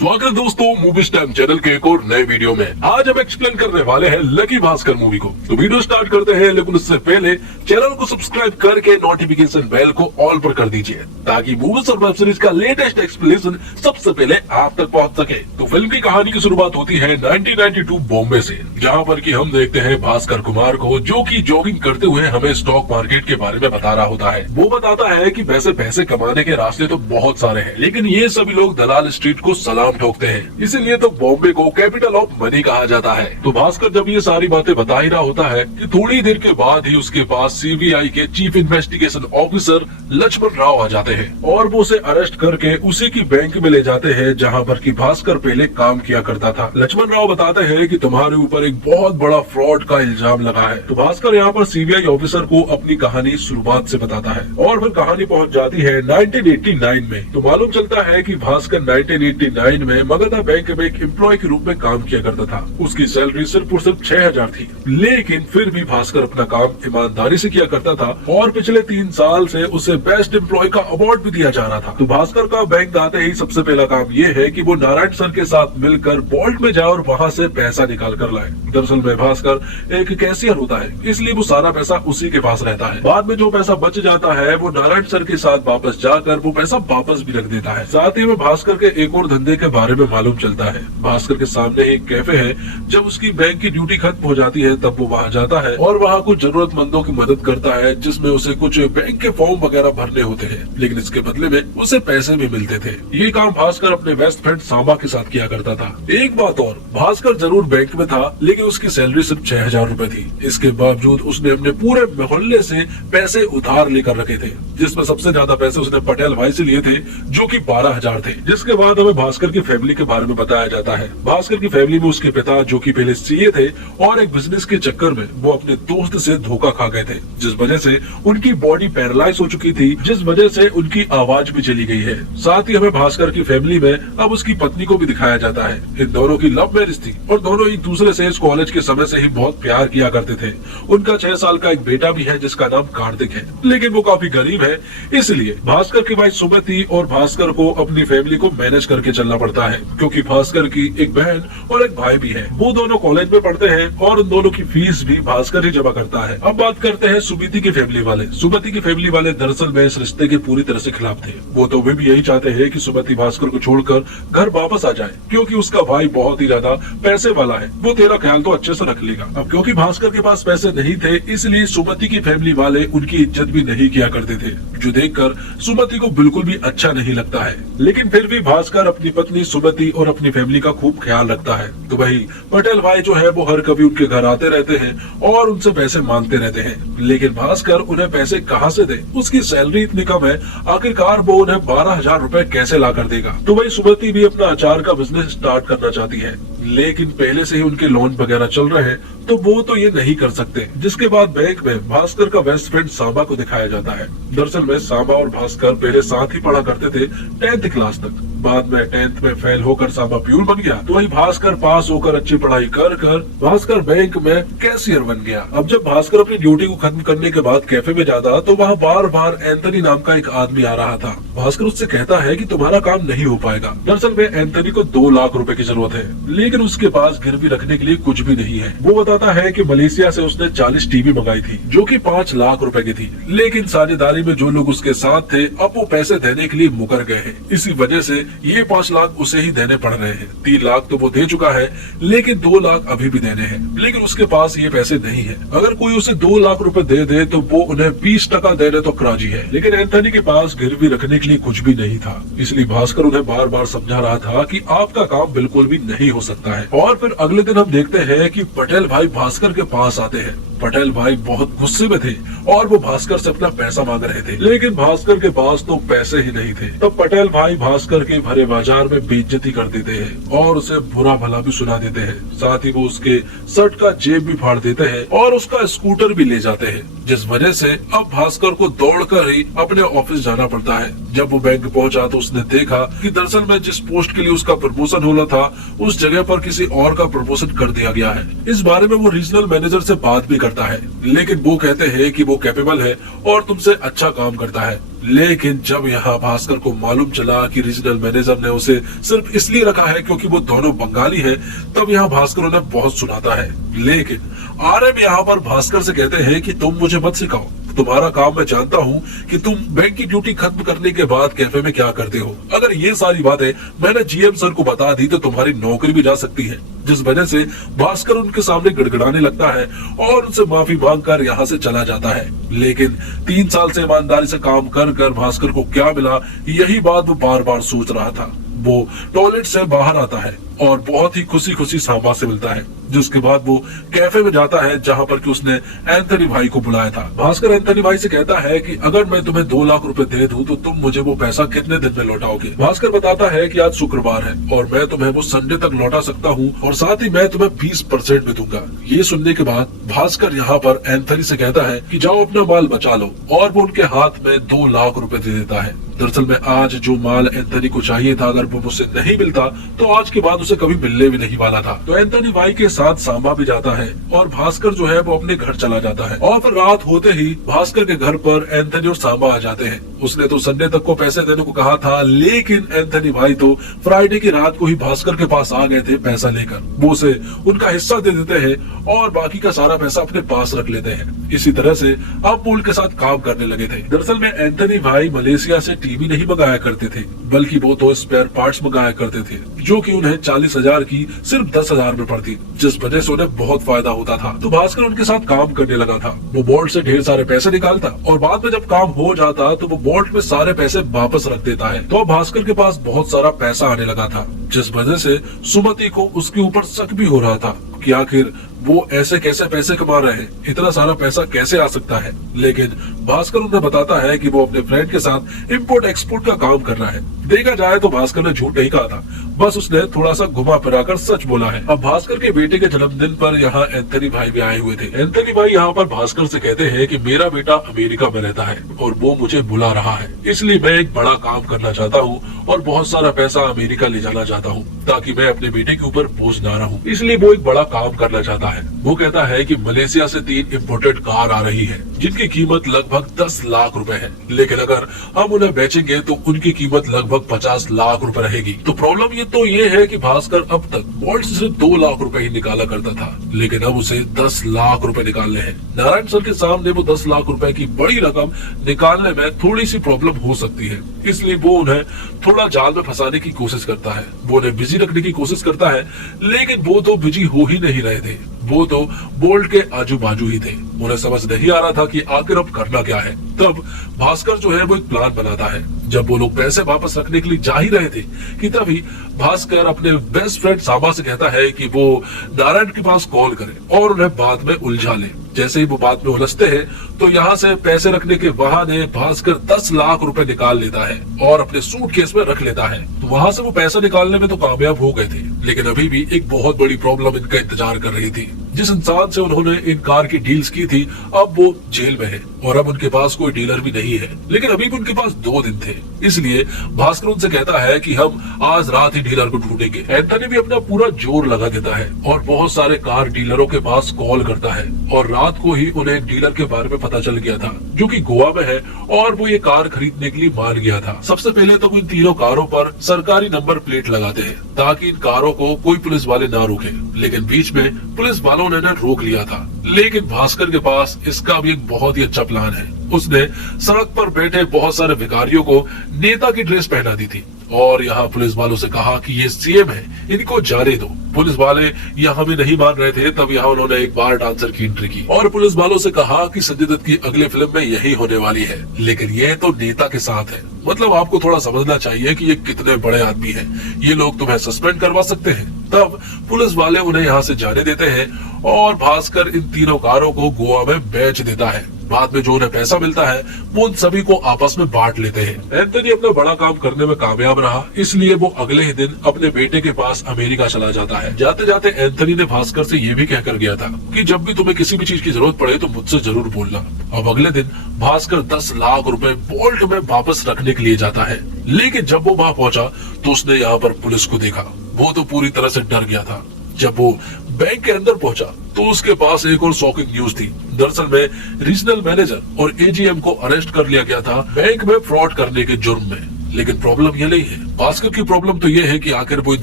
स्वागत है दोस्तों मूवीज टाइम चैनल के एक और नए वीडियो में। आज हम एक्सप्लेन करने वाले हैं लकी भास्कर मूवी को। तो वीडियो स्टार्ट करते हैं, लेकिन उससे पहले चैनल को सब्सक्राइब करके नोटिफिकेशन बेल को ऑल पर कर दीजिए ताकि मूवीज और वेब सीरीज का लेटेस्ट एक्सप्लेनेशन सबसे पहले आप तक पहुंच सके। तो फिल्म की कहानी की शुरुआत होती है 1992 बॉम्बे से, जहाँ पर कि हम देखते हैं भास्कर कुमार को, जो कि जॉगिंग करते हुए हमें स्टॉक मार्केट के बारे में बता रहा होता है। वो बताता है कि वैसे पैसे कमाने के रास्ते तो बहुत सारे हैं, लेकिन ये सभी लोग दलाल स्ट्रीट को सलाम ठोकते हैं, इसीलिए तो बॉम्बे को कैपिटल ऑफ मनी कहा जाता है। तो भास्कर जब ये सारी बातें बता ही रहा होता है कि थोड़ी देर के बाद ही उसके पास सीबीआई के chief investigation officer Laxman Rao आ जाते हैं और वो उसे अरेस्ट करके उसी की बैंक में ले जाते हैं जहाँ पर कि भास्कर पहले काम किया करता था। लक्ष्मण राव बताते हैं कि तुम्हारे ऊपर एक बहुत बड़ा फ्रॉड का इल्जाम लगा है। तो भास्कर यहाँ पर सीबीआई ऑफिसर को अपनी कहानी शुरुआत से बताता है और फिर कहानी पहुँच जाती है 1989 में। तो मालूम चलता है कि भास्कर 1989 में मगधा बैंक में एक एम्प्लॉय के रूप में काम किया करता था। उसकी सैलरी सिर्फ और सिर्फ 6000 थी, लेकिन फिर भी भास्कर अपना काम ईमानदारी से किया करता था और पिछले 3 साल से उसे बेस्ट एम्प्लॉय का अवार्ड भी दिया जा रहा था। तो भास्कर का बैंक आते ही सबसे पहला काम ये है कि वो नारायण सर के साथ मिलकर वॉल्ट में जाए और वहाँ से पैसा निकाल कर लाए। दरअसल में भास्कर एक कैशियर होता है, इसलिए वो सारा पैसा उसी के पास रहता है। बाद में जो पैसा बच जाता है वो नारायण सर के साथ वापस जाकर वो पैसा वापस भी रख देता है। साथ ही में भास्कर के एक और धंधे के बारे में मालूम चलता है। भास्कर के सामने एक कैफे है, जब उसकी बैंक की ड्यूटी खत्म हो जाती है तब वो वहाँ जाता है और वहाँ कुछ जरूरतमंदों की मदद करता है, जिसमें उसे कुछ बैंक के फॉर्म वगैरह भरने होते हैं, लेकिन इसके बदले में उसे पैसे भी मिलते थे। ये काम भास्कर अपने बेस्ट फ्रेंड सांबा के साथ किया करता था। एक बात और, भास्कर जरूर बैंक में था, लेकिन उसकी सैलरी सिर्फ 6000 रूपए थी। इसके बावजूद उसने अपने पूरे मोहल्ले से पैसे उधार लेकर रखे थे, जिसमें सबसे ज्यादा पैसे उसने पटेल भाई से लिए थे, जो कि 12000 थे। जिसके बाद हमें भास्कर की फैमिली के बारे में बताया जाता है। भास्कर की फैमिली में उसके पिता, जो कि पहले सीए थे, और एक बिजनेस के चक्कर में वो अपने दोस्त से धोखा खा गए थे, जिस वजह से उनकी बॉडी पैरालाइज हो चुकी थी, जिस वजह से उनकी आवाज भी चली गई है। साथ ही हमें भास्कर की फैमिली में अब उसकी पत्नी को भी दिखाया जाता है। इन दोनों की लव मैरिज थी और दोनों एक दूसरे से इस कॉलेज के समय से ही बहुत प्यार किया करते थे। उनका 6 साल का एक बेटा भी है, जिसका नाम कार्तिक है, लेकिन वो काफी गरीब है, इसलिए भास्कर की वाइफ सुमति और भास्कर को अपनी फैमिली को मैनेज करके चलना पड़ता है, क्योंकि भास्कर की एक बहन और एक भाई भी है। वो दोनों कॉलेज में पढ़ते हैं और उन दोनों की फीस भी भास्कर ही जमा करता है। अब बात करते हैं सुमति की फैमिली वाले। सुमति की फैमिली वाले दरअसल में इस रिश्ते के पूरी तरह से खिलाफ थे। वो तो वे भी यही चाहते हैं कि सुमति भास्कर को छोड़कर घर वापस आ जाए, क्योंकि उसका भाई बहुत ही ज्यादा पैसे वाला है, वो तेरा ख्याल तो अच्छे से रख लेगा। अब क्योंकि भास्कर के पास पैसे नहीं थे, इसलिए सुमति की फैमिली वाले उनकी इज्जत भी नहीं किया करते थे, जो देखकर सुमति को बिल्कुल भी अच्छा नहीं लगता है। लेकिन फिर भी भास्कर अपनी पत्नी सुमति और अपनी फैमिली का खूब ख्याल रखता है। तो वही पटेल भाई जो है वो हर कभी उनके घर आते रहते हैं और उनसे पैसे मांगते रहते हैं, लेकिन भास्कर उन्हें पैसे कहाँ से दे? उसकी सैलरी इतनी कम है, आखिरकार वो उन्हें 12000 रूपए कैसे ला कर देगा? तो वही सुमति भी अपना अचार का बिजनेस स्टार्ट करना चाहती है, लेकिन पहले से ही उनके लोन वगैरह चल रहे हैं, तो वो तो ये नहीं कर सकते। जिसके बाद बैंक में भास्कर का बेस्ट फ्रेंड सांबा को दिखाया जाता है। दरअसल में सांबा और भास्कर पहले साथ ही पढ़ा करते थे 10th क्लास तक। बाद में 10th में फेल होकर सांबा प्यून बन गया, तो वही भास्कर पास होकर अच्छी पढ़ाई कर भास्कर बैंक में कैशियर बन गया। अब जब भास्कर अपनी ड्यूटी को खत्म करने के बाद कैफे में जाता, तो वहाँ बार बार एंथनी नाम का एक आदमी आ रहा था। भास्कर उससे कहता है कि तुम्हारा काम नहीं हो पाएगा। दरअसल में एंथनी को 2 लाख रुपए की जरूरत है, लेकिन उसके पास गिरवी रखने के लिए कुछ भी नहीं है। वो बताता है कि मलेशिया से उसने 40 टीवी मंगाई थी, जो कि 5 लाख रुपए की थी, लेकिन साझेदारी में जो लोग उसके साथ थे अब वो पैसे देने के लिए मुकर गए हैं। इसी वजह से ये 5 लाख उसे ही देने पड़ रहे हैं। 3 लाख तो वो दे चुका है, लेकिन 2 लाख अभी भी देने हैं, लेकिन उसके पास ये पैसे नहीं है। अगर कोई उसे 2 लाख रुपए दे दे तो वो उन्हें 20% देने तो राजी है, लेकिन एंथनी के पास गिरवी रखने के लिए कुछ भी नहीं था। इसलिए भास्कर उन्हें बार बार समझा रहा था कि आपका काम बिल्कुल भी नहीं हो सकता है। और फिर अगले दिन हम देखते हैं कि पटेल भाई भास्कर के पास आते हैं। पटेल भाई बहुत गुस्से में थे और वो भास्कर से अपना पैसा मांग रहे थे, लेकिन भास्कर के पास तो पैसे ही नहीं थे। तब पटेल भाई भास्कर के भरे बाजार में बेइज्जती कर देते हैं और उसे बुरा भला भी सुना देते हैं। साथ ही वो उसके शर्ट का जेब भी फाड़ देते हैं और उसका स्कूटर भी ले जाते हैं, जिस वजह से अब भास्कर को दौड़कर ही अपने ऑफिस जाना पड़ता है। जब वो बैंक पहुंचा तो उसने देखा कि दरअसल में जिस पोस्ट के लिए उसका प्रमोशन होना था, उस जगह पर किसी और का प्रमोशन कर दिया गया है। इस बारे में वो रीजनल मैनेजर से बात भी करता है, लेकिन वो कहते हैं कि वो कैपेबल है और तुमसे अच्छा काम करता है। लेकिन जब यहाँ भास्कर को मालूम चला कि रीजनल मैनेजर ने उसे सिर्फ इसलिए रखा है क्योंकि वो दोनों बंगाली है, तब यहाँ भास्कर उन्हें बहुत सुनाता है। लेकिन आरएम यहाँ पर भास्कर से कहते हैं कि तुम मुझे मत सिखाओ, तुम्हारा काम मैं जानता हूँ कि तुम बैंक की ड्यूटी खत्म करने के बाद कैफे में क्या करते हो। अगर ये सारी बातें मैंने जीएम सर को बता दी तो तुम्हारी नौकरी भी जा सकती है। जिस वजह से भास्कर उनके सामने गिड़गिड़ाने लगता है और उनसे माफी मांगकर यहाँ से चला जाता है। लेकिन 3 साल से ईमानदारी से काम कर कर भास्कर को क्या मिला, यही बात वो बार बार सोच रहा था। वो टॉयलेट से बाहर आता है और बहुत ही खुशी खुशी सांबा से मिलता है, जिसके बाद वो कैफे में जाता है जहां पर कि उसने एंथनी भाई को बुलाया था। भास्कर एंथनी भाई से कहता है कि अगर मैं तुम्हें 2 लाख रुपए दे दूं तो तुम मुझे वो पैसा कितने दिन में लौटाओगे। भास्कर बताता है कि आज शुक्रवार है और मैं तुम्हें वो संडे तक लौटा सकता हूँ और साथ ही मैं तुम्हें 20% में दूंगा। ये सुनने के बाद भास्कर यहाँ पर एंथनी से कहता है कि जाओ अपना माल बचा लो, और वो उनके हाथ में 2 लाख रुपए दे देता है। दरअसल में आज जो माल एंथनी को चाहिए था, अगर वो मुझसे नहीं मिलता तो आज के बाद उसे कभी मिलने भी नहीं वाला था। तो एंथनी भाई के साथ सांबा भी जाता है और भास्कर जो है वो अपने घर चला जाता है। और फिर रात होते ही भास्कर के घर पर एंथनी और सांबा आ जाते हैं। उसने तो संडे तक को पैसे देने को कहा था, लेकिन एंथनी भाई तो फ्राइडे की रात को ही भास्कर के पास आ गए थे पैसा लेकर। वो उसे उनका हिस्सा दे देते हैं और बाकी का सारा पैसा अपने पास रख लेते हैं। इसी तरह से अब वो उनके साथ काम करने लगे थे। दरअसल में एंथनी भाई मलेशिया से टीवी नहीं मंगाया करते थे, बल्कि वो तो स्पेयर पार्ट्स मंगाया करते थे, जो कि उन्हें 40,000 की सिर्फ 10,000 में पड़ती, जिस वजह से उन्हें बहुत फायदा होता था। तो भास्कर उनके साथ काम करने लगा था। वो बोल्ट से ढेर सारे पैसे निकालता और बाद में जब काम हो जाता तो वो बोल्ट में सारे पैसे वापस रख देता है। तो अब भास्कर के पास बहुत सारा पैसा आने लगा था, जिस वजह से सुमति को उसके ऊपर शक भी हो रहा था कि आखिर वो ऐसे कैसे पैसे कमा रहे हैं, इतना सारा पैसा कैसे आ सकता है। लेकिन भास्कर उन्हें बताता है कि वो अपने फ्रेंड के साथ इंपोर्ट एक्सपोर्ट का काम कर रहा है। देखा जाए तो भास्कर ने झूठ नहीं कहा था, बस उसने थोड़ा सा घुमा फिराकर सच बोला है। अब भास्कर के बेटे के जन्मदिन पर यहाँ एंथनी भाई भी आए हुए थे। एंथनी भाई यहाँ पर भास्कर से कहते हैं कि मेरा बेटा अमेरिका में रहता है और वो मुझे बुला रहा है, इसलिए मैं एक बड़ा काम करना चाहता हूँ और बहुत सारा पैसा अमेरिका ले जाना चाहता हूँ ताकि मैं अपने बेटे के ऊपर बोझ ना रहूं। इसलिए वो एक बड़ा काम करना चाहता है। वो कहता है कि मलेशिया से 3 इम्पोर्टेड कार आ रही है जिनकी कीमत लगभग 10 लाख रुपए है, लेकिन अगर हम उन्हें बेचेंगे तो उनकी कीमत लगभग 50 लाख रुपए रहेगी। तो प्रॉब्लम ये है कि भास्कर अब तक बोल्ट से सिर्फ 2 लाख रुपए ही निकाला करता था, लेकिन अब उसे 10 लाख रुपए निकालने हैं। नारायण सर के सामने वो 10 लाख रुपए की बड़ी रकम निकालने में थोड़ी सी प्रॉब्लम हो सकती है, इसलिए वो उन्हें थोड़ा जाल में फंसाने की कोशिश करता है। वो उन्हें बिजी रखने की कोशिश करता है, लेकिन वो तो बिजी हो ही नहीं रहे थे, वो तो बोल्ट के आजू बाजू ही थे। उन्हें समझ नहीं आ रहा था कि आखिर अब करना क्या है। तब भास्कर जो है वो एक प्लान बनाता है। जब वो लोग पैसे वापस रखने के लिए जा ही रहे थे कि तभी भास्कर अपने बेस्ट फ्रेंड सांबा से कहता है कि वो नारायण के पास कॉल करे और उन्हें बात में उलझा ले। जैसे ही वो बात में उलझते हैं तो यहाँ से पैसे रखने के बहाने भास्कर 10 लाख रुपए निकाल लेता है और अपने सूटकेस में रख लेता है। तो वहां से वो पैसा निकालने में तो कामयाब हो गए थे, लेकिन अभी भी एक बहुत बड़ी प्रॉब्लम इनका इंतजार कर रही थी। जिस इंसान से उन्होंने इन कार की डील्स की थी अब वो जेल में है और अब उनके पास कोई डीलर भी नहीं है, लेकिन अभी भी उनके पास 2 दिन थे। इसलिए भास्कर उनसे कहता है कि हम आज रात ही डीलर को ढूंढेंगे। एंथनी भी अपना पूरा जोर लगा देता है और बहुत सारे कार डीलरों के पास कॉल करता है और रात को ही उन्हें एक डीलर के बारे में पता चल गया था जो कि गोवा में है और वो ये कार खरीदने के लिए मान गया था। सबसे पहले तो इन तीनों कारों पर सरकारी नंबर प्लेट लगाते हैं ताकि इन कारों को कोई पुलिस वाले ना रोके, लेकिन बीच में पुलिस वालों ने रोक लिया था। लेकिन भास्कर के पास इसका भी एक बहुत ही अच्छा प्लान है। उसने सड़क पर बैठे बहुत सारे भिखारियों को नेता की ड्रेस पहना दी थी और यहाँ पुलिस वालों से कहा कि ये सीएम है, इनको जाने दो। पुलिस वाले यहाँ भी नहीं मान रहे थे, तब यहाँ उन्होंने एक बार डांसर की एंट्री की और पुलिस वालों से कहा कि संजय दत्त की अगली फिल्म में यही होने वाली है, लेकिन ये तो नेता के साथ है। मतलब आपको थोड़ा समझना चाहिए कि ये कितने बड़े आदमी हैं, ये लोग तुम्हें सस्पेंड करवा सकते हैं। तब पुलिस वाले उन्हें यहाँ से जाने देते हैं और भास्कर इन तीनों कारों को गोवा में बेच देता है। बाद में जो उन्हें पैसा मिलता है वो उन सभी को आपस में बांट लेते हैं। एंथनी अपना बड़ा काम करने में कामयाब रहा, इसलिए वो अगले ही दिन अपने बेटे के पास अमेरिका चला जाता है। जाते जाते एंथनी ने भास्कर से ये भी कहकर गया था कि जब भी तुम्हें किसी भी चीज की जरूरत पड़े तो मुझसे जरूर बोलना। अब अगले दिन भास्कर 10 लाख रुपए बोल्ट में वापस रखने के लिए जाता है, लेकिन जब वो वहां पहुंचा तो उसने यहाँ पर पुलिस को देखा। वो तो पूरी तरह से डर गया था। जब वो बैंक के अंदर पहुंचा तो उसके पास एक और शॉकिंग न्यूज थी। दरअसल में रीजनल मैनेजर और एजीएम को अरेस्ट कर लिया गया था बैंक में फ्रॉड करने के जुर्म में। लेकिन प्रॉब्लम ये नहीं है, भास्कर की प्रॉब्लम तो ये है कि आखिर वो इन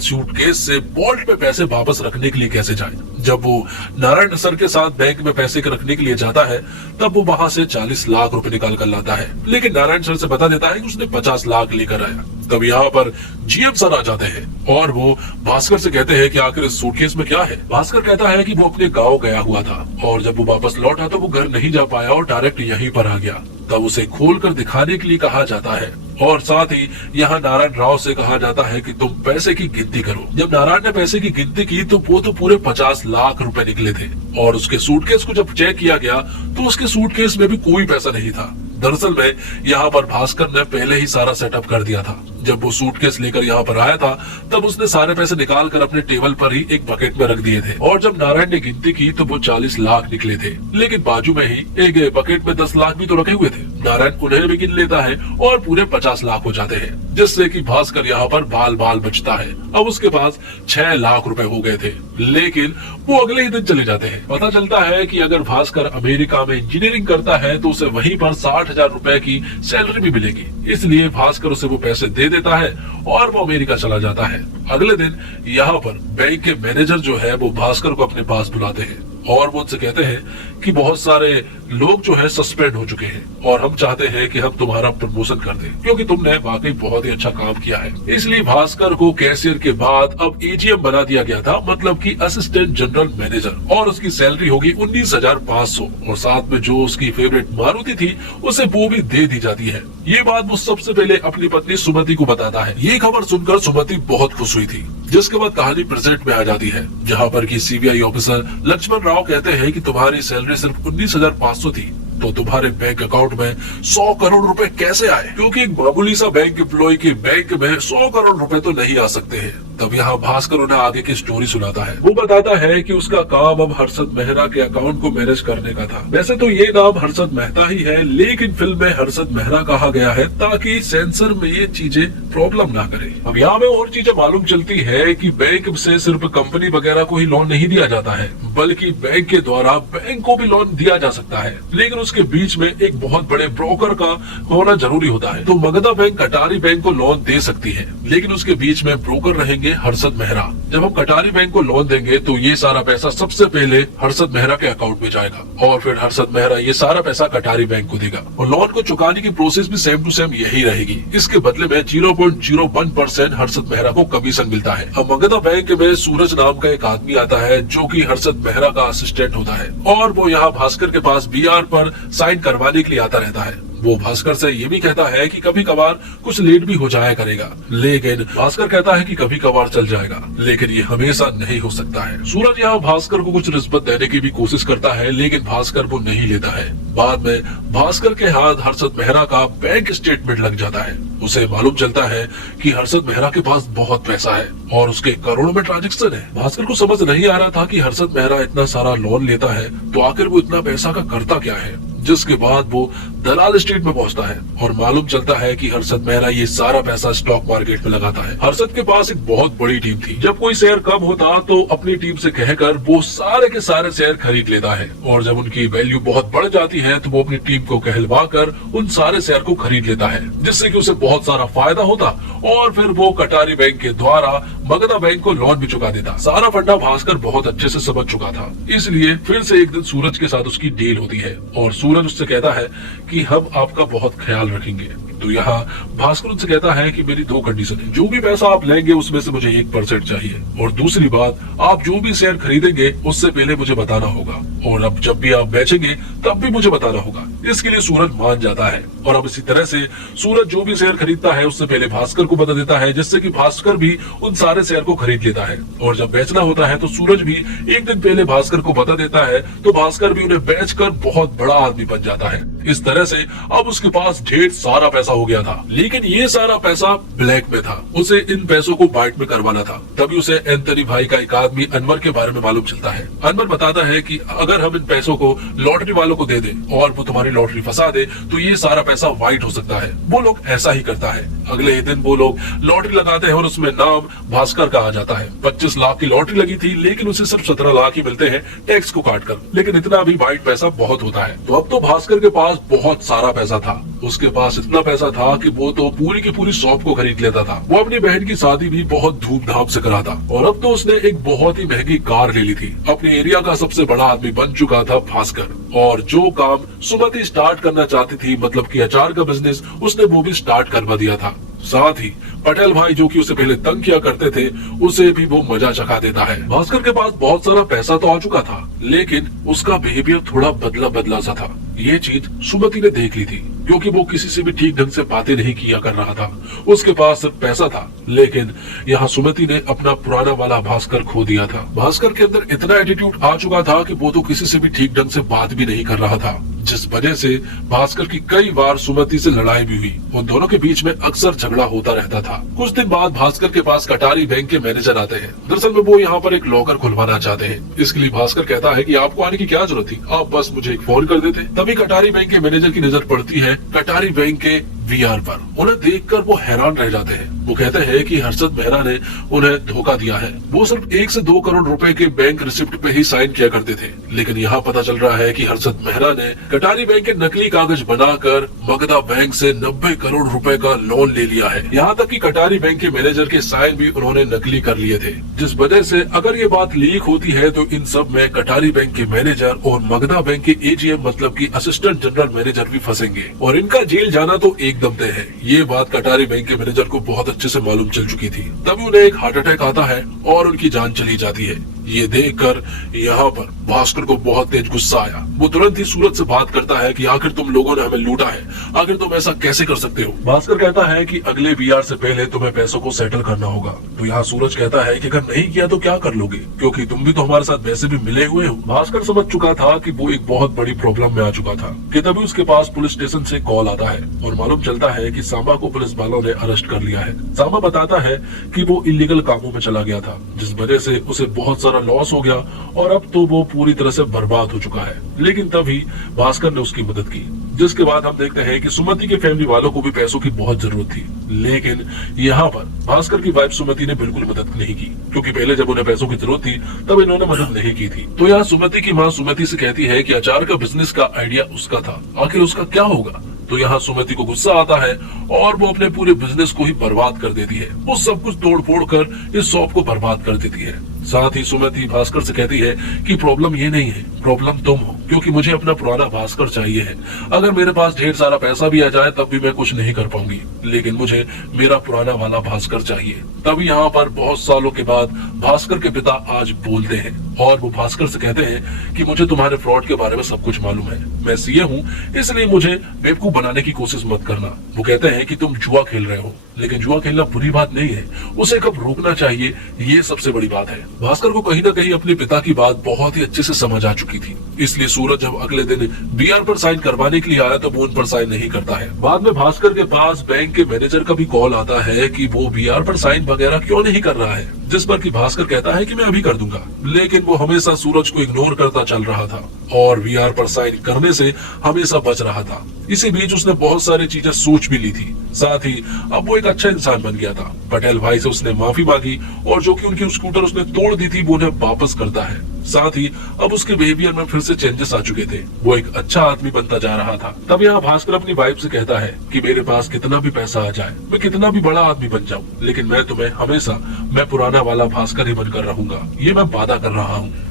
सूटकेस से वॉल्ट में पैसे वापस रखने के लिए कैसे जाए। जब वो नारायण सर के साथ बैंक में पैसे रखने के लिए जाता है तब वो वहां से 40 लाख रुपए निकाल कर लाता है, लेकिन नारायण सर से बता देता है कि उसने 50 लाख लेकर आया। तब यहाँ पर जीएम सर आ जाते हैं और वो भास्कर से कहते हैं कि आखिर इस सूटकेस में क्या है। भास्कर कहता है कि वो अपने गांव गया हुआ था और जब वो वापस लौटा तो वो घर नहीं जा पाया और डायरेक्ट यहीं पर आ गया। तब उसे खोलकर दिखाने के लिए कहा जाता है और साथ ही यहाँ नारायण राव से कहा जाता है कि तुम पैसे की गिनती करो। जब नारायण ने पैसे की गिनती की तो वो तो पूरे 50 लाख रुपए निकले थे और उसके सूटकेस को जब चेक किया गया तो उसके सूटकेस में भी कोई पैसा नहीं था। दरअसल में यहाँ पर भास्कर ने पहले ही सारा सेटअप कर दिया था। जब वो सूटकेस लेकर यहाँ पर आया था तब उसने सारे पैसे निकाल कर अपने टेबल पर ही एक बकेट में रख दिए थे और जब नारायण ने गिनती की तो वो 40 लाख निकले थे, लेकिन बाजू में ही एक बकेट में 10 लाख भी तो रखे हुए थे। नारायण उन्हें भी गिन लेता है और पूरे 50 लाख हो जाते हैं, जिससे कि भास्कर यहाँ पर बाल बाल बचता है। अब उसके पास 6 लाख रुपए हो गए थे, लेकिन वो अगले ही दिन चले जाते हैं। पता चलता है कि अगर भास्कर अमेरिका में इंजीनियरिंग करता है तो उसे वहीं पर 60,000 रुपए की सैलरी भी मिलेगी, इसलिए भास्कर उसे वो पैसे दे देता है और वो अमेरिका चला जाता है। अगले दिन यहाँ पर बैंक के मैनेजर जो है वो भास्कर को अपने पास बुलाते हैं और वो उनसे कहते हैं कि बहुत सारे लोग जो है सस्पेंड हो चुके हैं और हम चाहते हैं कि हम तुम्हारा प्रमोशन कर दें क्योंकि तुमने वाकई बहुत ही अच्छा काम किया है। इसलिए भास्कर को कैशियर के बाद अब एजीएम बना दिया गया था, मतलब कि असिस्टेंट जनरल मैनेजर, और उसकी सैलरी होगी 19,500 और साथ में जो उसकी फेवरेट मारुति थी उसे वो भी दे दी जाती है। ये बात वो सबसे पहले अपनी पत्नी सुमति को बताता है। ये खबर सुनकर सुमति बहुत खुश हुई थी, जिसके बाद कहानी प्रेजेंट में आ जाती है जहाँ पर की सीबीआई ऑफिसर लक्ष्मण राव कहते हैं कि तुम्हारी सैलरी सिर्फ 19,500 थी तो तुम्हारे बैंक अकाउंट में 100 करोड़ रुपए कैसे आए, क्योंकि एक मामूली सा बैंक एम्प्लॉय के बैंक में 100 करोड़ रुपए तो नहीं आ सकते हैं। तब यहाँ भास्कर उन्हें आगे की स्टोरी सुनाता है। वो बताता है कि उसका काम अब हर्षद मेहरा के अकाउंट को मैनेज करने का था। वैसे तो ये नाम हर्षद मेहता ही है, लेकिन फिल्म में हर्षद मेहरा कहा गया है ताकि सेंसर में ये चीजें प्रॉब्लम ना करे। अब यहाँ में और चीजें मालूम चलती है कि बैंक से सिर्फ कंपनी वगैरह को ही लोन नहीं दिया जाता है, बल्कि बैंक के द्वारा बैंक को भी लोन दिया जा सकता है, लेकिन उसके बीच में एक बहुत बड़े ब्रोकर का होना जरूरी होता है। तो मगधा बैंक कटारी बैंक को लोन दे सकती है, लेकिन उसके बीच में ब्रोकर रहेंगे हर्षद मेहरा। जब हम कटारी बैंक को लोन देंगे तो ये सारा पैसा सबसे पहले हर्षद मेहरा के अकाउंट में जाएगा और फिर हर्षद मेहरा ये सारा पैसा कटारी बैंक को देगा और लोन को चुकाने की प्रोसेस भी सेम टू सेम यही रहेगी। इसके बदले में 0.01% हर्षद मेहरा को कमीशन मिलता है। अब मगधा बैंक में सूरज नाम का एक आदमी आता है जो कि हर्षद मेहरा का असिस्टेंट होता है और वो यहाँ भास्कर के पास बीआर पर साइन करवाने के लिए आता रहता है। वो भास्कर से ये भी कहता है कि कभी कभार कुछ लेट भी हो जाया करेगा, लेकिन भास्कर कहता है कि कभी कभार चल जाएगा, लेकिन ये हमेशा नहीं हो सकता है। सूरज यहाँ भास्कर को कुछ रिश्वत देने की भी कोशिश करता है, लेकिन भास्कर वो नहीं लेता है। बाद में भास्कर के हाथ हर्षद मेहरा का बैंक स्टेटमेंट लग जाता है। उसे मालूम चलता है कि हर्षद मेहरा के पास बहुत पैसा है और उसके करोड़ों में ट्रांजैक्शन है। भास्कर को समझ नहीं आ रहा था कि हर्षद मेहरा इतना सारा लोन लेता है तो आखिर वो इतना पैसा का करता क्या है। जिसके बाद वो दलाल स्ट्रीट में पहुंचता है और मालूम चलता है कि हर्षद मेहरा ये सारा पैसा स्टॉक मार्केट में लगाता है। हर्षद के पास एक बहुत बड़ी टीम थी। जब कोई शेयर कम होता तो अपनी टीम से कहकर वो सारे के सारे शेयर खरीद लेता है और जब उनकी वैल्यू बहुत बढ़ जाती है तो वो अपनी टीम को कहलवा कर उन सारे शेयर को खरीद लेता है, जिससे कि उसे बहुत सारा फायदा होता और फिर वो कटारी बैंक के द्वारा मगधा बैंक को लोन भी चुका देता। सारा फंडा भास्कर बहुत अच्छे से समझ चुका था, इसलिए फिर से एक दिन सूरज के साथ उसकी डील होती है और सूरज उससे कहता है कि हम आपका बहुत ख्याल रखेंगे। तो यहाँ भास्कर उनसे कहता है कि मेरी 2 कंडीशन है। जो भी पैसा आप लेंगे उसमें से मुझे 1% चाहिए और दूसरी बात, आप जो भी शेयर खरीदेंगे उससे पहले मुझे बताना होगा और अब जब भी आप बेचेंगे तब भी मुझे बताना होगा। इसके लिए सूरज मान जाता है और अब इसी तरह से सूरज जो भी शेयर खरीदता है उससे पहले भास्कर को बता देता है, जिससे कि भास्कर भी उन सारे शेयर को खरीद लेता है और जब बेचना होता है तो सूरज भी एक दिन पहले भास्कर को बता देता है, तो भास्कर भी उन्हें बेचकर बहुत बड़ा आदमी बन जाता है। इस तरह से अब उसके पास ढेर सारा पैसा हो गया था, लेकिन ये सारा पैसा ब्लैक में था। उसे इन पैसों को व्हाइट में करवाना था। तभी उसे एंथनी भाई का एक आदमी अनवर के बारे में मालूम चलता है। अनवर बताता है कि अगर हम इन पैसों को लॉटरी वालों को दे दें और वो तुम्हारी लॉटरी फंसा दे तो ये सारा पैसा व्हाइट हो सकता है। वो लोग ऐसा ही करता है। अगले ही दिन वो लोग लॉटरी लगाते हैं और उसमें नाम भास्कर का आ जाता है। 25 लाख की लॉटरी लगी थी, लेकिन उसे सिर्फ 17 लाख ही मिलते हैं टैक्स को काट कर। लेकिन इतना भी व्हाइट पैसा बहुत होता है। तो अब तो भास्कर के पास बहुत सारा पैसा था। उसके पास इतना पैसा था कि वो तो पूरी की पूरी शॉप को खरीद लेता था। वो अपनी बहन की शादी भी बहुत धूमधाम से कराता और अब तो उसने एक बहुत ही महंगी कार ले ली थी। अपने एरिया का सबसे बड़ा आदमी बन चुका था भास्कर और जो काम सुमति स्टार्ट करना चाहती थी, मतलब कि अचार का बिजनेस, उसने वो भी स्टार्ट करवा दिया था। साथ ही पटेल भाई जो कि उसे पहले तंग किया करते थे, उसे भी वो मजा चखा देता है। भास्कर के पास बहुत सारा पैसा तो आ चुका था, लेकिन उसका बिहेवियर थोड़ा बदला बदला सा था। ये चीज सुमति ने देख ली थी, क्योंकि वो किसी से भी ठीक ढंग से बातें नहीं किया कर रहा था। उसके पास सिर्फ पैसा था, लेकिन यहाँ सुमति ने अपना पुराना वाला भास्कर खो दिया था। भास्कर के अंदर इतना एटीट्यूड आ चुका था कि वो तो किसी से भी ठीक ढंग से बात भी नहीं कर रहा था, जिस वजह से भास्कर की कई बार सुमति से लड़ाई भी हुई। उन दोनों के बीच में अक्सर झगड़ा होता रहता था। कुछ दिन बाद भास्कर के पास कटारी बैंक के मैनेजर आते हैं। दरअसल में वो यहाँ पर एक लॉकर खुलवाना चाहते हैं। इसके लिए भास्कर कहता है कि आपको आने की क्या जरूरत थी, आप बस मुझे एक फोन कर देते। तभी कटारी बैंक के मैनेजर की नजर पड़ती है कटारी बैंक के वीआर पर। उन्हें देखकर वो हैरान रह जाते हैं। वो कहते हैं कि हर्षद मेहरा ने उन्हें धोखा दिया है। वो सिर्फ 1 से 2 करोड़ रुपए के बैंक रिसिप्ट पे ही साइन किया करते थे, लेकिन यहाँ पता चल रहा है कि हर्षद मेहरा ने कटारी बैंक के नकली कागज बनाकर मगधा बैंक से 90 करोड़ रुपए का लोन ले लिया है। यहाँ तक कि कटारी बैंक के मैनेजर के साइन भी उन्होंने नकली कर लिए थे, जिस वजह से अगर ये बात लीक होती है तो इन सब में कटारी बैंक के मैनेजर और मगधा बैंक के एजीएम मतलब की असिस्टेंट जनरल मैनेजर भी फंसेंगे और इनका जेल जाना तो एकदम तय है। ये बात कटारी बैंक के मैनेजर को बहुत अच्छे से मालूम चल चुकी थी। तभी उन्हें एक हार्ट अटैक आता है और उनकी जान चली जाती है। ये देखकर यहाँ पर भास्कर को बहुत तेज गुस्सा आया। वो तुरंत ही सूरज से बात करता है कि आखिर तुम लोगों ने हमें लूटा है, आखिर तुम ऐसा कैसे कर सकते हो। भास्कर कहता है कि अगले वीआर से पहले तुम्हें पैसों को सेटल करना होगा। तो यहाँ सूरज कहता है कि अगर नहीं किया तो क्या कर लोगे, क्योंकि तुम भी तो हमारे साथ वैसे भी मिले हुए हो। भास्कर समझ चुका था कि वो एक बहुत बड़ी प्रॉब्लम में आ चुका था कि तभी उसके पास पुलिस स्टेशन से कॉल आता है और मालूम चलता है कि सांबा को पुलिस वालों ने अरेस्ट कर लिया है। सांबा बताता है कि वो इलीगल कामों में चला गया था, जिस वजह से उसे बहुत सारा लॉस हो गया और अब तो वो पूरी तरह से बर्बाद हो चुका है। लेकिन तभी भास्कर ने उसकी मदद की, जिसके बाद हम देखते हैं कि सुमति के फैमिली वालों को भी पैसों की बहुत जरूरत थी, लेकिन यहाँ पर भास्कर की वाइफ सुमति ने बिल्कुल मदद नहीं की, क्योंकि पहले जब उन्हें पैसों की जरूरत थी तब इन्होंने मदद नहीं की थी। तो यहाँ सुमति की माँ सुमति से कहती है कि अचार का बिजनेस का आइडिया उसका था, आखिर उसका क्या होगा। तो यहाँ सुमति को गुस्सा आता है और वो अपने पूरे बिजनेस को ही बर्बाद कर देती है। वो सब कुछ तोड़ फोड़ कर इस शॉप को बर्बाद कर देती है। साथ ही सुमति भास्कर से कहती है कि प्रॉब्लम ये नहीं है, प्रॉब्लम तुम हो, क्योंकि मुझे अपना पुराना भास्कर चाहिए है। अगर मेरे पास ढेर सारा पैसा भी आ जाए तब भी मैं कुछ नहीं कर पाऊंगी, लेकिन मुझे मेरा पुराना वाला भास्कर चाहिए। तब यहाँ पर बहुत सालों के बाद भास्कर के पिता आज बोलते हैं और वो भास्कर से कहते हैं कि मुझे तुम्हारे फ्रॉड के बारे में सब कुछ मालूम है। मैं सीए हूँ, इसलिए मुझे बेवकूफ बनाने की कोशिश मत करना। वो कहते हैं कि तुम जुआ खेल रहे हो, लेकिन जुआ खेलना बुरी बात नहीं है, उसे कब रोकना चाहिए ये सबसे बड़ी बात है। भास्कर को कहीं ना कहीं अपने पिता की बात बहुत ही अच्छे से समझ आ चुकी थी, इसलिए सूरज जब अगले दिन बीआर पर साइन करवाने के लिए आया तो वो उन पर साइन नहीं करता है। बाद में भास्कर के पास बैंक के मैनेजर का भी कॉल आता है कि वो बीआर पर साइन वगैरह क्यों नहीं कर रहा है, जिस पर कि भास्कर कहता है कि मैं अभी कर दूंगा। लेकिन वो हमेशा सूरज को इग्नोर करता चल रहा था और वीआर पर साइन करने से हमेशा बच रहा था। इसी बीच उसने बहुत सारी चीजें सोच भी ली थी। साथ ही अब वो एक अच्छा इंसान बन गया था। पटेल भाई से उसने माफी मांगी और जो कि उनकी स्कूटर उसने तोड़ दी थी वो उन्हें वापस करता है। साथ ही अब उसके बिहेवियर में फिर से चेंजेस आ चुके थे, वो एक अच्छा आदमी बनता जा रहा था। तब यहाँ भास्कर अपनी वाइफ से कहता है कि मेरे पास कितना भी पैसा आ जाए, मैं कितना भी बड़ा आदमी बन जाऊं, लेकिन मैं तुम्हें हमेशा मैं पुराना वाला भास्कर ही बनकर रहूंगा, ये मैं वादा कर रहा हूँ।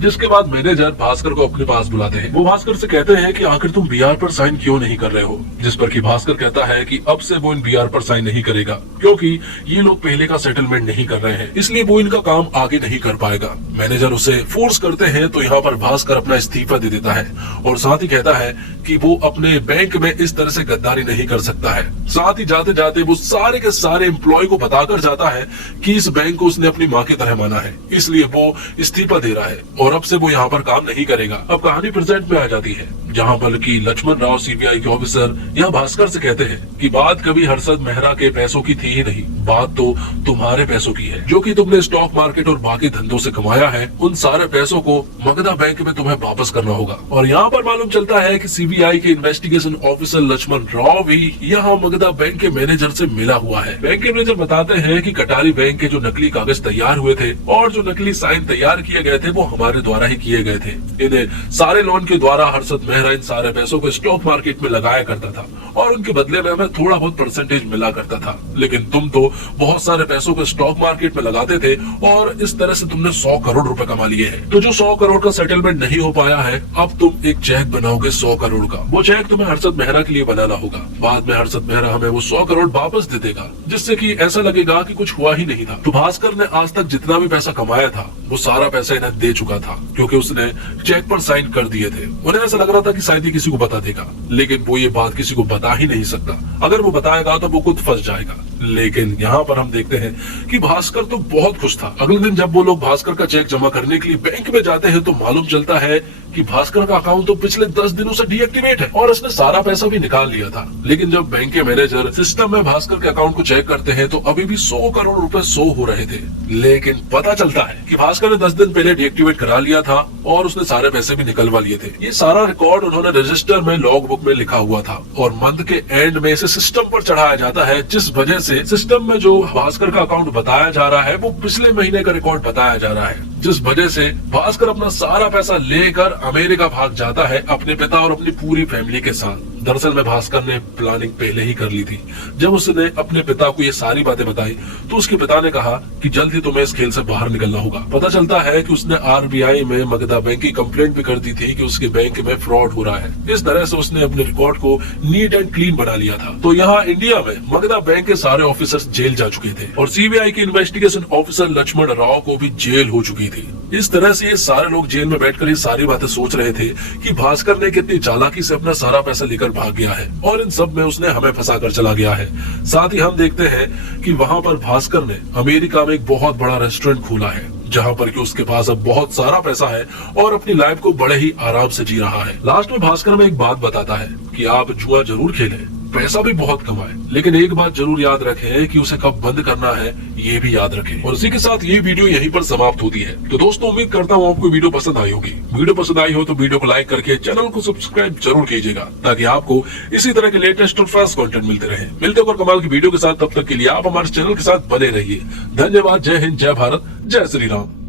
जिसके बाद मैनेजर भास्कर को अपने पास बुलाते हैं। वो भास्कर से कहते हैं कि आखिर तुम बीआर पर साइन क्यों नहीं कर रहे हो, जिस पर कि भास्कर कहता है कि अब से वो इन बीआर पर साइन नहीं करेगा, क्योंकि ये लोग पहले का सेटलमेंट नहीं कर रहे हैं, इसलिए वो इनका काम आगे नहीं कर पाएगा। मैनेजर उसे फोर्स करते हैं तो यहाँ पर भास्कर अपना इस्तीफा दे देता है और साथ ही कहता है कि वो अपने बैंक में इस तरह से गद्दारी नहीं कर सकता है। साथ ही जाते जाते वो सारे के सारे एम्प्लॉय को बताकर जाता है कि इस बैंक को उसने अपनी माँ की तरह माना है, इसलिए वो इस्तीफा दे रहा है और अब से वो यहाँ पर काम नहीं करेगा। अब कहानी प्रेजेंट में आ जाती है। जहाँ बल्कि लक्ष्मण राव सीबीआई के ऑफिसर यहाँ भास्कर से कहते हैं कि बात कभी हर्षद मेहरा के पैसों की थी ही नहीं, बात तो तुम्हारे पैसों की है जो कि तुमने स्टॉक मार्केट और बाकी धंधों से कमाया है। उन सारे पैसों को मगधा बैंक में तुम्हें वापस करना होगा। और यहाँ पर मालूम चलता है कि सीबीआई के इन्वेस्टिगेशन ऑफिसर लक्ष्मण राव भी यहाँ मगधा बैंक के मैनेजर से मिला हुआ है। बैंक के मैनेजर बताते हैं कि कटारी बैंक के जो नकली कागज तैयार हुए थे और जो नकली साइन तैयार किए गए थे वो हमारे द्वारा ही किए गए थे। इन्हें सारे लोन के द्वारा हर्षद मेहरा इन सारे पैसों को स्टॉक मार्केट में लगाया करता था और उनके बदले में हमें थोड़ा बहुत परसेंटेज मिला करता था। लेकिन तुम तो बहुत सारे पैसों को स्टॉक मार्केट में लगाते थे और इस तरह से तुमने 100 करोड़ रुपए कमा लिए हैं। तो जो 100 करोड़ का सेटलमेंट नहीं हो पाया है, अब तुम एक चेक बनाओगे 100 करोड़ का। वो चेक तुम्हें हर्षद मेहरा के लिए बनाना होगा। बाद में हर्षद मेहरा हमें वो 100 करोड़ वापस दे देगा, जिससे कि ऐसा लगेगा कि कुछ हुआ ही नहीं था। तो भास्कर ने आज तक जितना भी पैसा कमाया था वो सारा पैसा इन्हें दे चुका था, क्योंकि उसने चेक पर साइन कर दिए थे। उन्हें ऐसा लग रहा था कि शायद ही किसी को बता देगा, लेकिन वो ये बात किसी को बता ही नहीं सकता। अगर वो बताएगा तो वो खुद फंस जाएगा। लेकिन यहाँ पर हम देखते हैं कि भास्कर तो बहुत खुश था। अगले दिन जब वो लोग भास्कर का चेक जमा करने के लिए बैंक में जाते हैं तो मालूम चलता है कि भास्कर का अकाउंट तो पिछले 10 दिनों से डीएक्टिवेट है और उसने सारा पैसा भी निकाल लिया था। लेकिन जब बैंक के मैनेजर सिस्टम में भास्कर के अकाउंट को चेक करते हैं तो अभी भी 100 करोड़ रुपए शो हो रहे थे। लेकिन पता चलता है कि भास्कर ने 10 दिन पहले डीएक्टिवेट करा लिया था और उसने सारे पैसे भी निकलवा लिए थे। ये सारा रिकॉर्ड उन्होंने रजिस्टर में लॉग बुक में लिखा हुआ था और मंथ के एंड में इसे सिस्टम पर चढ़ाया जाता है, जिस वजह से सिस्टम में जो भास्कर का अकाउंट बताया जा रहा है वो पिछले महीने का रिकॉर्ड बताया जा रहा है, जिस वजह से भास्कर अपना सारा पैसा लेकर अमेरिका भाग जाता है अपने पिता और अपनी पूरी फैमिली के साथ। दरअसल में भास्कर ने प्लानिंग पहले ही कर ली थी। जब उसने अपने पिता को ये सारी बातें बताई तो उसके पिता ने कहा कि जल्द ही तुम्हें इस खेल से बाहर निकलना होगा। पता चलता है कि उसने आरबीआई में मगधा बैंक की कंप्लेंट भी कर दी थी कि उसके बैंक में फ्रॉड हो रहा है। इस तरह से उसने अपने रिकॉर्ड को नीट एंड क्लीन बना लिया था। तो यहाँ इंडिया में मगधा बैंक के सारे ऑफिसर्स जेल जा चुके थे और सीबीआई के इन्वेस्टिगेशन ऑफिसर लक्ष्मण राव को भी जेल हो चुकी थी। इस तरह से ये सारे लोग जेल में बैठकर ये सारी बातें सोच रहे थे कि भास्कर ने कितनी चालाकी से अपना सारा पैसा लेकर भाग गया है और इन सब में उसने हमें फंसा कर चला गया है। साथ ही हम देखते हैं कि वहाँ पर भास्कर ने अमेरिका में एक बहुत बड़ा रेस्टोरेंट खोला है, जहाँ पर कि उसके पास अब बहुत सारा पैसा है और अपनी लाइफ को बड़े ही आराम से जी रहा है। लास्ट में भास्कर में एक बात बताता है कि आप जुआ जरूर खेलें, पैसा भी बहुत कमाए, लेकिन एक बात जरूर याद रखें कि उसे कब बंद करना है ये भी याद रखें। और इसी के साथ ये वीडियो यहीं पर समाप्त होती है। तो दोस्तों उम्मीद करता हूँ आपको वीडियो पसंद आई होगी। वीडियो पसंद आई हो तो वीडियो को लाइक करके चैनल को सब्सक्राइब जरूर कीजिएगा, ताकि आपको इसी तरह के लेटेस्ट और फास्ट कंटेंट मिलते रहे। मिलते और कमाल की वीडियो के साथ, तब तक के लिए आप हमारे चैनल के साथ बने रहिए। धन्यवाद। जय हिंद, जय भारत, जय श्री राम।